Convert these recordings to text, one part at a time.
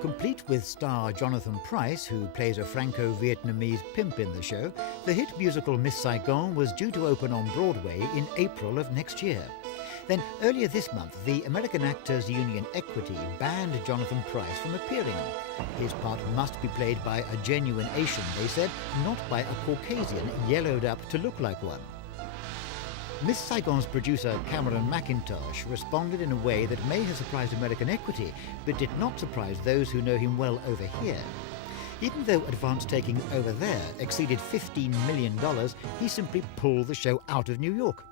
Complete with star Jonathan Pryce, who plays a Franco-Vietnamese pimp in the show, the hit musical Miss Saigon was due to open on Broadway in April of next year. Then, earlier this month, the American Actors Union Equity banned Jonathan Pryce from appearing. His part must be played by a genuine Asian, they said, not by a Caucasian yellowed up to look like one. Miss Saigon's producer Cameron McIntosh responded in a way that may have surprised American Equity, but did not surprise those who know him well over here. Even though advance taking over there exceeded $15 million, he simply pulled the show out of New York.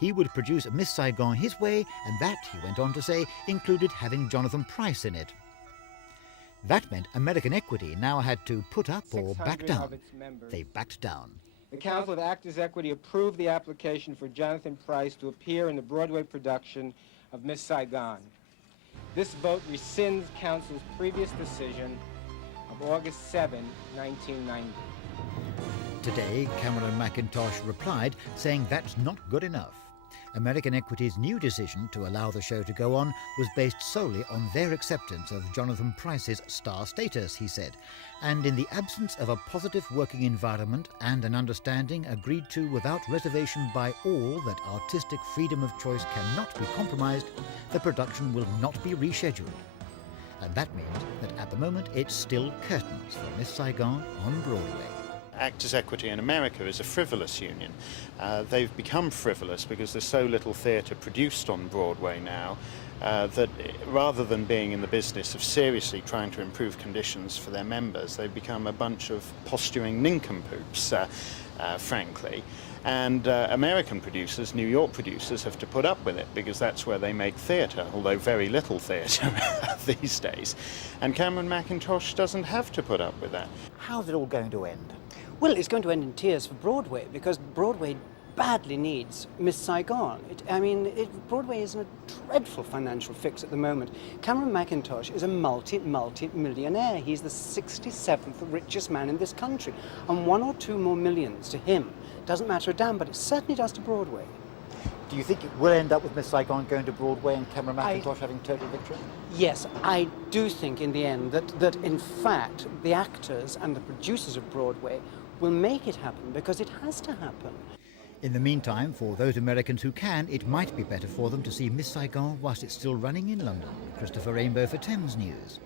He would produce Miss Saigon his way, and that, he went on to say, included having Jonathan Pryce in it. That meant American Equity now had to put up or back down. They backed down. The Council of Actors' Equity approved the application for Jonathan Pryce to appear in the Broadway production of Miss Saigon. This vote rescinds Council's previous decision of August 7, 1990. Today, Cameron McIntosh replied, saying that's not good enough. American Equity's new decision to allow the show to go on was based solely on their acceptance of Jonathan Pryce's star status, he said, and in the absence of a positive working environment and an understanding agreed to without reservation by all that artistic freedom of choice cannot be compromised, the production will not be rescheduled. And that means that at the moment it's still curtains for Miss Saigon on Broadway. Actors' Equity in America is a frivolous union. They've become frivolous because there's so little theatre produced on Broadway now that rather than being in the business of seriously trying to improve conditions for their members, they've become a bunch of posturing nincompoops, frankly. And American producers, New York producers, have to put up with it because that's where they make theatre, although very little theatre these days. And Cameron McIntosh doesn't have to put up with that. How's it all going to end? Well, it's going to end in tears for Broadway because Broadway badly needs Miss Saigon. Broadway is in a dreadful financial fix at the moment. Cameron McIntosh is a multi-millionaire. He's the 67th richest man in this country. And 1 or 2 more millions to him doesn't matter a damn, but it certainly does to Broadway. Do you think it will end up with Miss Saigon going to Broadway and Cameron McIntosh having total victory? Yes, I do think in the end that in fact the actors and the producers of Broadway will make it happen because it has to happen. In the meantime, for those Americans who can, it might be better for them to see Miss Saigon whilst it's still running in London. Christopher Rainbow for Thames News.